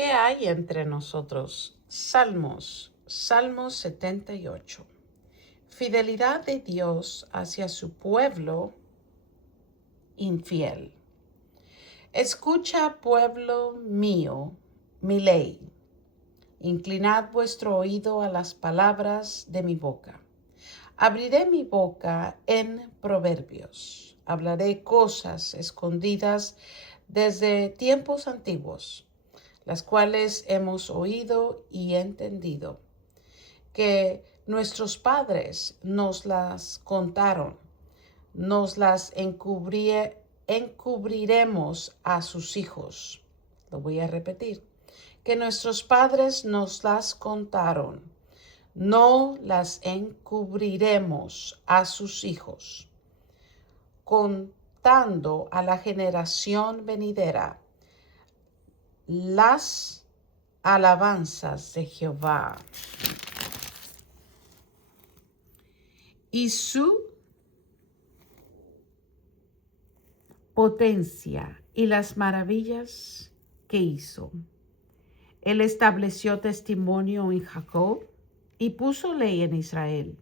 ¿Qué hay entre nosotros? Salmos 78. Fidelidad de Dios hacia su pueblo infiel. Escucha, pueblo mío, mi ley. Inclinad vuestro oído a las palabras de mi boca. Abriré mi boca en proverbios. Hablaré cosas escondidas desde tiempos antiguos, las cuales hemos oído y entendido, que nuestros padres nos las contaron, nos las encubriremos a sus hijos. Lo voy a repetir, que nuestros padres nos las contaron, no las encubriremos a sus hijos, contando a la generación venidera las alabanzas de Jehová y su potencia y las maravillas que hizo. Él estableció testimonio en Jacob y puso ley en Israel,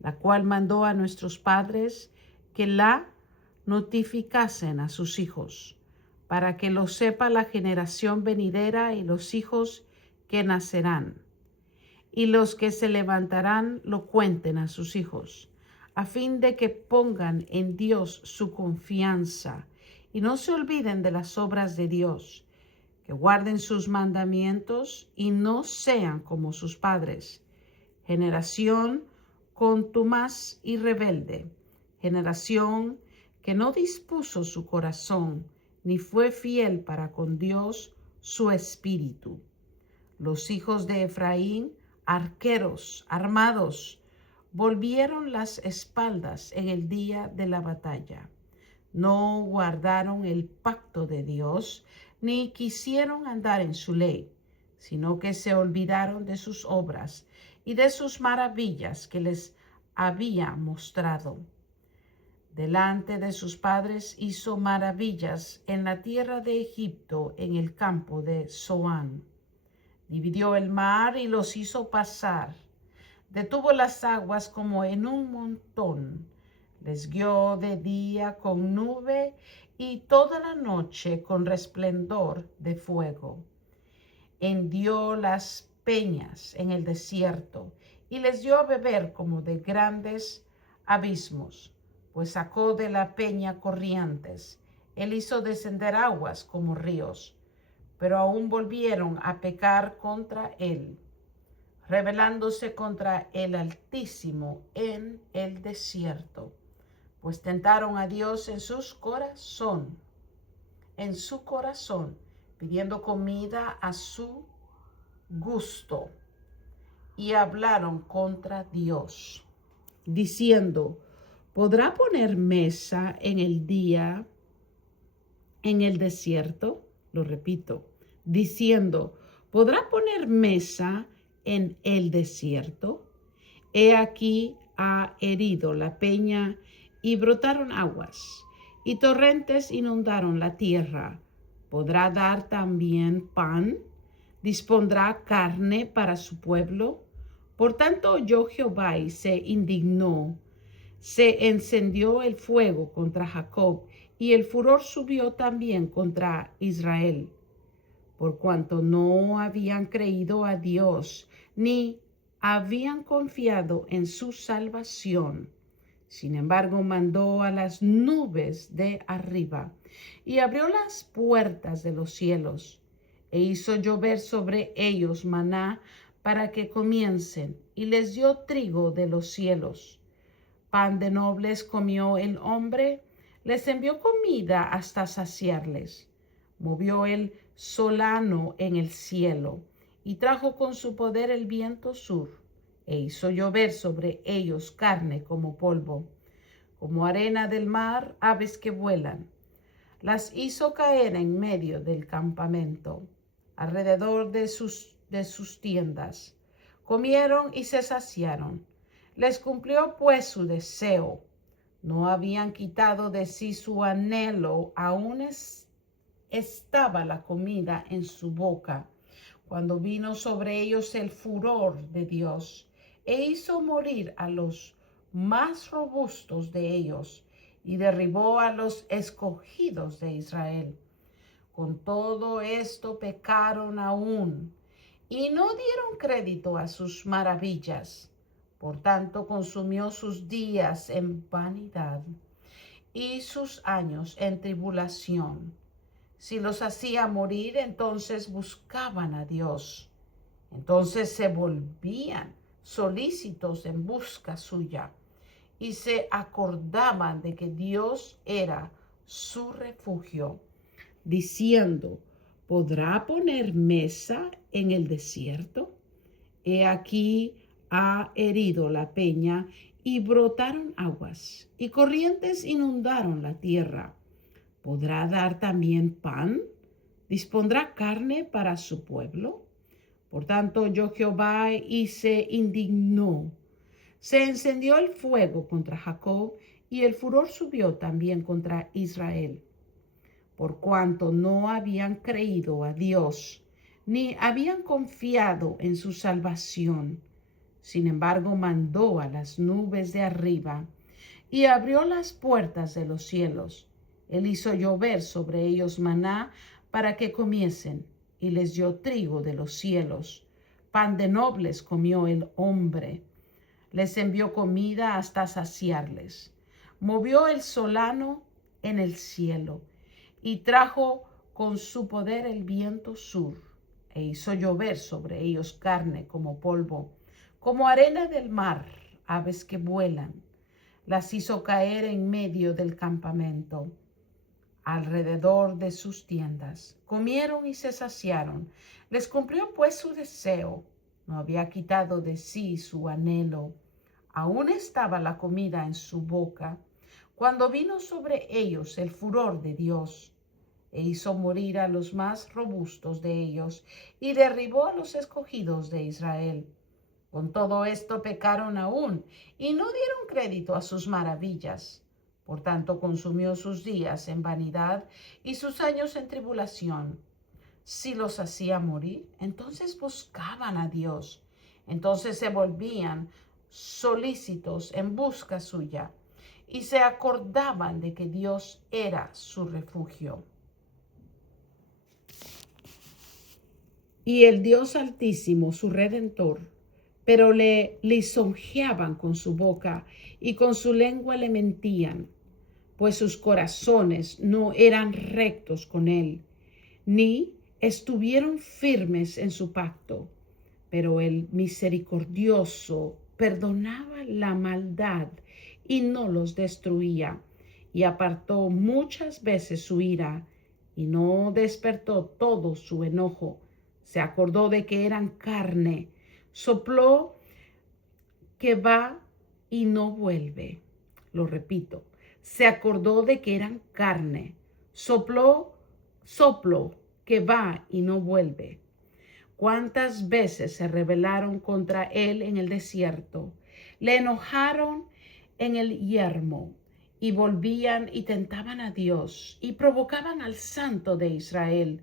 la cual mandó a nuestros padres que la notificasen a sus hijos, para que lo sepa la generación venidera y los hijos que nacerán, y los que se levantarán lo cuenten a sus hijos, a fin de que pongan en Dios su confianza y no se olviden de las obras de Dios, que guarden sus mandamientos y no sean como sus padres, generación contumaz y rebelde, generación que no dispuso su corazón, ni fue fiel para con Dios su espíritu. Los hijos de Efraín, arqueros armados, volvieron las espaldas en el día de la batalla. No guardaron el pacto de Dios, ni quisieron andar en su ley, sino que se olvidaron de sus obras y de sus maravillas que les había mostrado. Delante de sus padres hizo maravillas en la tierra de Egipto, en el campo de Zoán. Dividió el mar y los hizo pasar. Detuvo las aguas como en un montón. Les guió de día con nube y toda la noche con resplendor de fuego. Hendió las peñas en el desierto y les dio a beber como de grandes abismos, pues sacó de la peña corrientes. Él hizo descender aguas como ríos, pero aún volvieron a pecar contra él, rebelándose contra el Altísimo en el desierto, pues tentaron a Dios en su corazón, pidiendo comida a su gusto, y hablaron contra Dios, diciendo: ¿podrá poner mesa en el día en el desierto? Lo repito, diciendo: ¿podrá poner mesa en el desierto? He aquí ha herido la peña y brotaron aguas, y torrentes inundaron la tierra. ¿Podrá dar también pan? ¿Dispondrá carne para su pueblo? Por tanto oyó Jehová y se indignó. Se encendió el fuego contra Jacob, y el furor subió también contra Israel, por cuanto no habían creído a Dios, ni habían confiado en su salvación. Sin embargo, mandó a las nubes de arriba y abrió las puertas de los cielos e hizo llover sobre ellos maná para que comiesen, y les dio trigo de los cielos. Pan de nobles comió el hombre, les envió comida hasta saciarles. Movió el solano en el cielo y trajo con su poder el viento sur, e hizo llover sobre ellos carne como polvo, como arena del mar, aves que vuelan. Las hizo caer en medio del campamento, alrededor de sus tiendas. Comieron y se saciaron. Les cumplió pues su deseo. No habían quitado de sí su anhelo, aún estaba la comida en su boca. cuando vino sobre ellos el furor de Dios, e hizo morir a los más robustos de ellos, y derribó a los escogidos de Israel. Con todo esto pecaron aún, y no dieron crédito a sus maravillas. Por tanto, consumió sus días en vanidad y sus años en tribulación. Si los hacía morir, entonces buscaban a Dios. Entonces se volvían solícitos en busca suya y se acordaban de que Dios era su refugio, diciendo: ¿podrá poner mesa en el desierto? He aquí ha herido la peña y brotaron aguas, y corrientes inundaron la tierra. ¿Podrá dar también pan? ¿Dispondrá carne para su pueblo? Por tanto, oyó Jehová y se indignó. Se encendió el fuego contra Jacob, y el furor subió también contra Israel, por cuanto no habían creído a Dios, ni habían confiado en su salvación. Sin embargo, mandó a las nubes de arriba y abrió las puertas de los cielos. Él hizo llover sobre ellos maná para que comiesen, y les dio trigo de los cielos. Pan de nobles comió el hombre. Les envió comida hasta saciarles. Movió el solano en el cielo, y trajo con su poder el viento sur, e hizo llover sobre ellos carne como polvo, como arena del mar, aves que vuelan. Las hizo caer en medio del campamento, alrededor de sus tiendas. Comieron y se saciaron. Les cumplió pues su deseo. No había quitado de sí su anhelo. Aún estaba la comida en su boca, cuando vino sobre ellos el furor de Dios, e hizo morir a los más robustos de ellos, y derribó a los escogidos de Israel. Con todo esto pecaron aún, y no dieron crédito a sus maravillas. Por tanto, consumió sus días en vanidad y sus años en tribulación. Si los hacía morir, entonces buscaban a Dios. Entonces se volvían solícitos en busca suya, y se acordaban de que Dios era su refugio. Y el Dios Altísimo, su Redentor, pero le lisonjeaban con su boca y con su lengua le mentían, pues sus corazones no eran rectos con él, ni estuvieron firmes en su pacto. Pero el misericordioso perdonaba la maldad y no los destruía, y apartó muchas veces su ira, y no despertó todo su enojo. Se acordó de que eran carne, sopló que va y no vuelve. Lo repito, se acordó de que eran carne, soplo que va y no vuelve. ¿Cuántas veces se rebelaron contra él en el desierto? Le enojaron en el yermo, y volvían y tentaban a Dios y provocaban al Santo de Israel.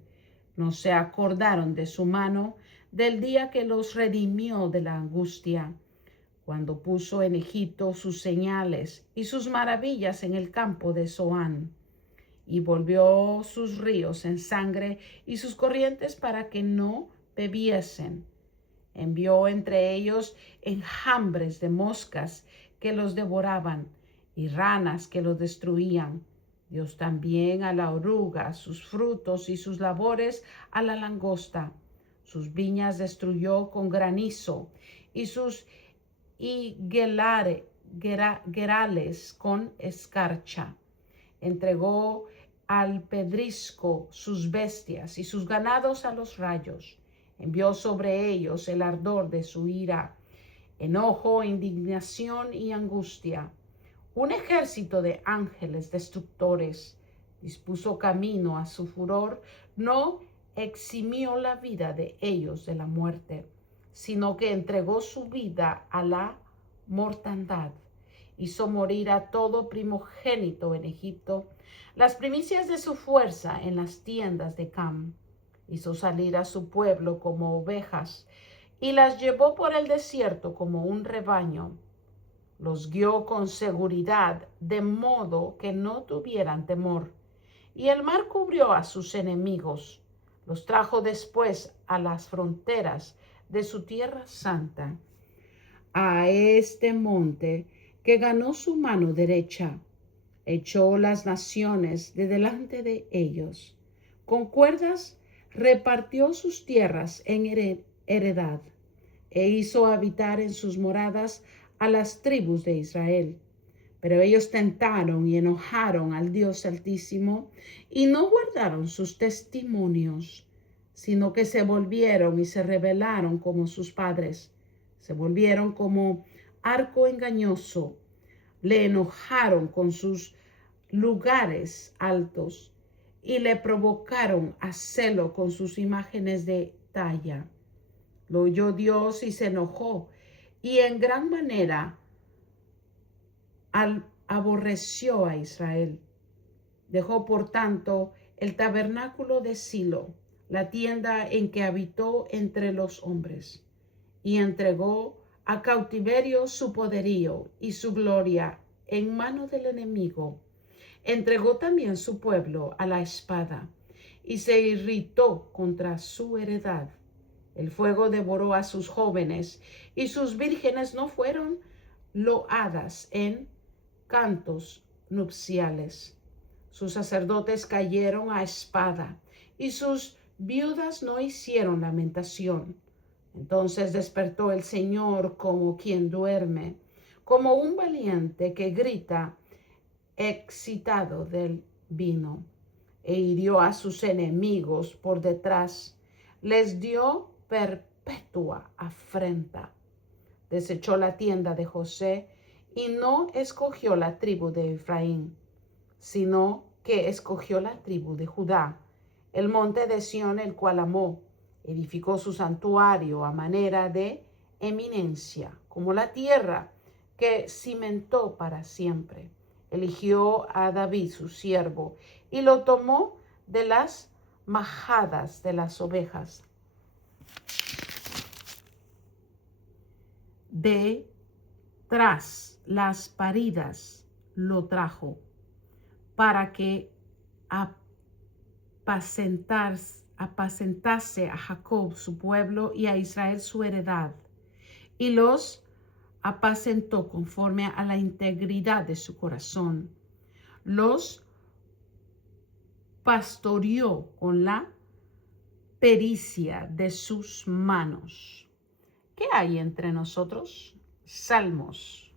No se acordaron de su mano del día que los redimió de la angustia, cuando puso en Egipto sus señales y sus maravillas en el campo de Zoán, y volvió sus ríos en sangre y sus corrientes para que no bebiesen. Envió entre ellos enjambres de moscas que los devoraban y ranas que los destruían. Dios también a la oruga, sus frutos y sus labores a la langosta. Sus viñas destruyó con granizo y sus higuerales con escarcha. Entregó al pedrisco sus bestias y sus ganados a los rayos. Envió sobre ellos el ardor de su ira, enojo, indignación y angustia. Un ejército de ángeles destructores dispuso camino a su furor, no eximió la vida de ellos de la muerte, sino que entregó su vida a la mortandad. Hizo morir a todo primogénito en Egipto, las primicias de su fuerza en las tiendas de Cam. Hizo salir a su pueblo como ovejas y las llevó por el desierto como un rebaño. Los guió con seguridad, de modo que no tuvieran temor. Y el mar cubrió a sus enemigos. Los trajo después a las fronteras de su tierra santa, a este monte que ganó su mano derecha. Echó las naciones de delante de ellos. Con cuerdas repartió sus tierras en heredad e hizo habitar en sus moradas a las tribus de Israel. Pero ellos tentaron y enojaron al Dios Altísimo y no guardaron sus testimonios, sino que se volvieron y se rebelaron como sus padres. Se volvieron como arco engañoso. Le enojaron con sus lugares altos y le provocaron a celo con sus imágenes de talla. Lo oyó Dios y se enojó, y en gran manera aborreció a Israel. Dejó por tanto el tabernáculo de Silo, la tienda en que habitó entre los hombres, y entregó a cautiverio su poderío y su gloria en mano del enemigo. Entregó también su pueblo a la espada y se irritó contra su heredad. El fuego devoró a sus jóvenes y sus vírgenes no fueron loadas en cantos nupciales. Sus sacerdotes cayeron a espada y sus viudas no hicieron lamentación. Entonces despertó el Señor como quien duerme, como un valiente que grita excitado del vino, e hirió a sus enemigos por detrás. Les dio perpetua afrenta. Desechó la tienda de José y no escogió la tribu de Efraín, sino que escogió la tribu de Judá, el monte de Sión, el cual amó. Edificó su santuario a manera de eminencia, como la tierra que cimentó para siempre. Eligió a David su siervo y lo tomó de las majadas de las ovejas. De tras las paridas lo trajo para que apacentase a Jacob su pueblo y a Israel su heredad, y los apacentó conforme a la integridad de su corazón. Los pastoreó con la pericia de sus manos. ¿Qué hay entre nosotros? Salmos